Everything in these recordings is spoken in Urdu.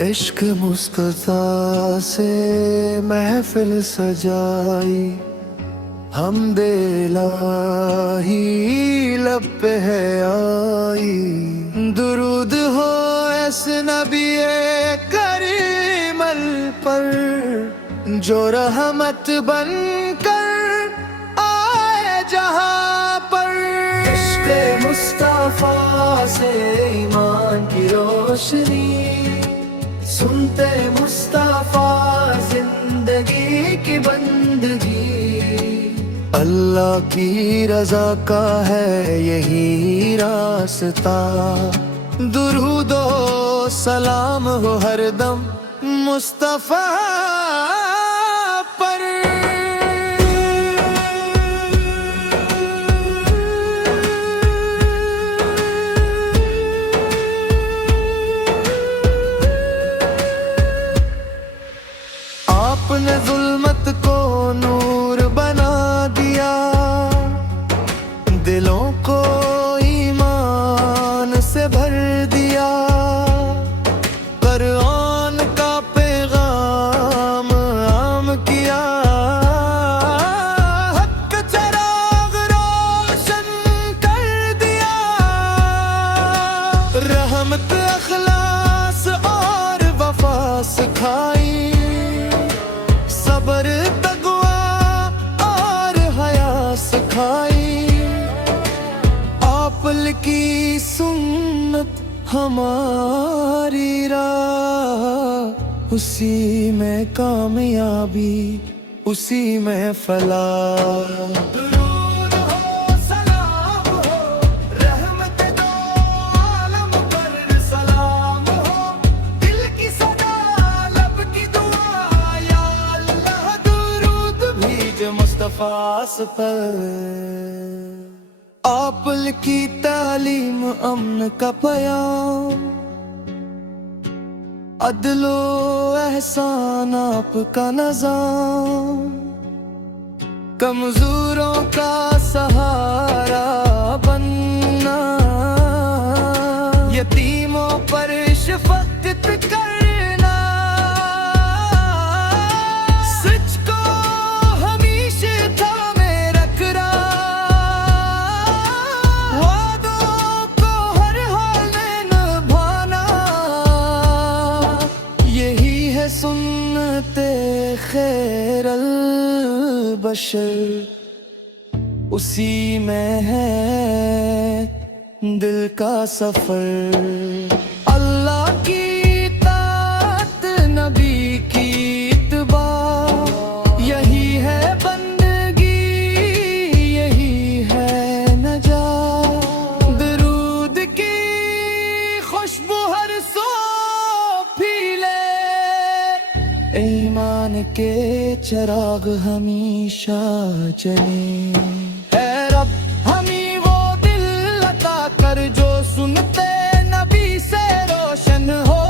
عشق مصطفیٰ سے محفل سجائی، حمد الہی لب پہ ہے آئی۔ درود ہو اس نبی کریم پر جو رحمت بن کر آئے جہاں پر۔ عشق مصطفیٰ سے ایمان کی روشنی، سنتے مصطفیٰ زندگی کی بندگی۔ اللہ کی رضا کا ہے یہی راستہ، درود و سلام ہو ہر دم مصطفیٰ پر۔ آپ نے ظلمت کو نور بنا دیا، دلوں کو ایمان سے بھر دیا۔ قرآن کا پیغام عام کیا، حق کا چراغ روشن کر دیا۔ رحمت اخلاص اور وفا سکھائی، صبر تقوی اور حیا سکھائی۔ آپ کی سنت ہماری راہ، اسی میں کامیابی اسی میں فلاح۔ درود ہو سلام ہو رحمت دو عالم پر، سلام ہو دل کی صدا لب کی دعا، یا اللہ درود بھیج مصطفیٰ پر۔ آپ کی تعلیم امن کا پیام، عدل و احسان آپ کا نظام۔ کمزوروں کا سہارا بننا، یتیموں پر شفقت کرنا۔ سچ کو ہمیشہ تھامے رکھنا، وعدوں کو ہر حال میں نبھانا۔ یہی ہے سنت خیر البشر، اسی میں ہے دل کا سفر۔ اللہ کی اطاعت نبی کی اتباع، یہی ہے بندگی یہی ہے نجات۔ درود کی خوشبو ہر سو پھیلے، ایمان کے چراغ ہمیشہ جلیں۔ اے رب ہمیں وہ دل عطا کر جو سنتے نبی سے روشن ہو،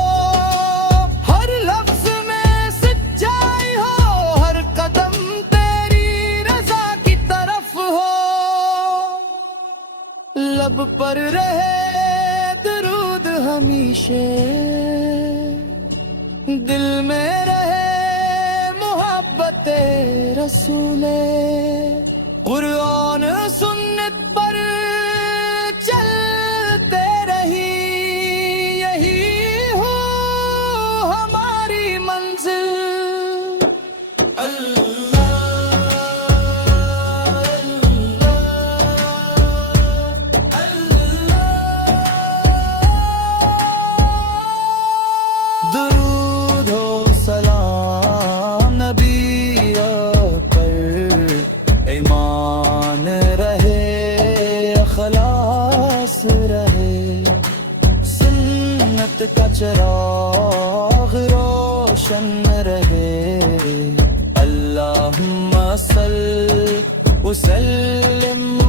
ہر لفظ میں سچائی ہو، ہر قدم تیری رضا کی طرف ہو۔ لب پر رہے درود ہمیشہ، دل میں رہے محبت رسول۔ قرآن سنت پر چلتے رہی، یہی ہو ہماری منزل۔ درود ہو سلام نبی پر، ایمان رہے اخلاص رہے، سنت کا چراغ روشن رہے۔ اللہم صل وسلم